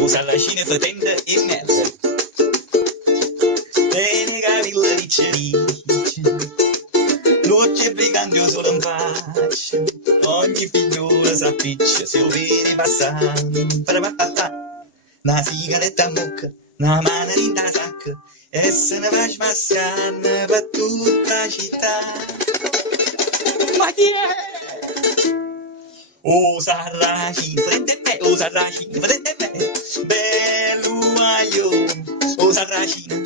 O sarracine fetente e merda. Bene cavilla ricci, luce brigante solo in faccia. Ogni figliura s'appiccia, se lo vede passare. Una sigaretta a mucca, una mano in la sacca, e se ne va smassando per tutta la città. Ma chi è? O sarracino, prende me, o sarracino, prende me, bello o sarracino,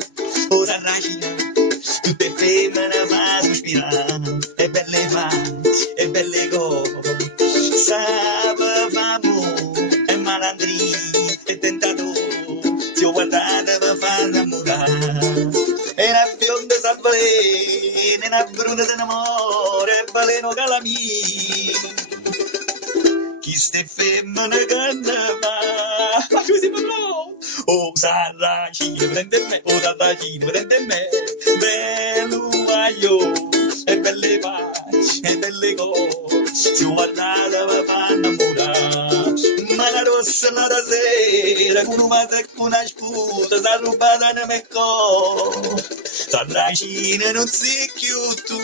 tutte femmine fa sospirare, e belle facce, e belle cose, sape famo, e malandri, e tentato, ti ho guardata per far innamorare, e una bionda s'avvelena, e una bruna se innamora, e baleno calamì. Chi ste femmine che ne va? Ma così parlò! O sarracino, prende me, o sarracino, prende me, bello guaglio, e belle facce, e belle cose, si guardata per far innamorare, ma la rossa la da sera, con una sputa, s'ha rubata nel me cuore, sarracino non sei più tu.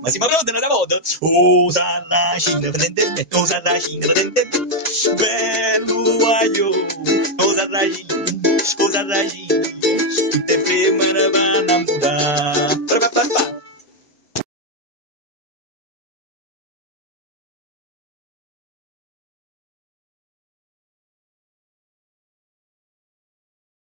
Ma si parla della volta? O sarracino, prende me, o sarracino, prende me, bello guaglio, o sarracino, tutte femmine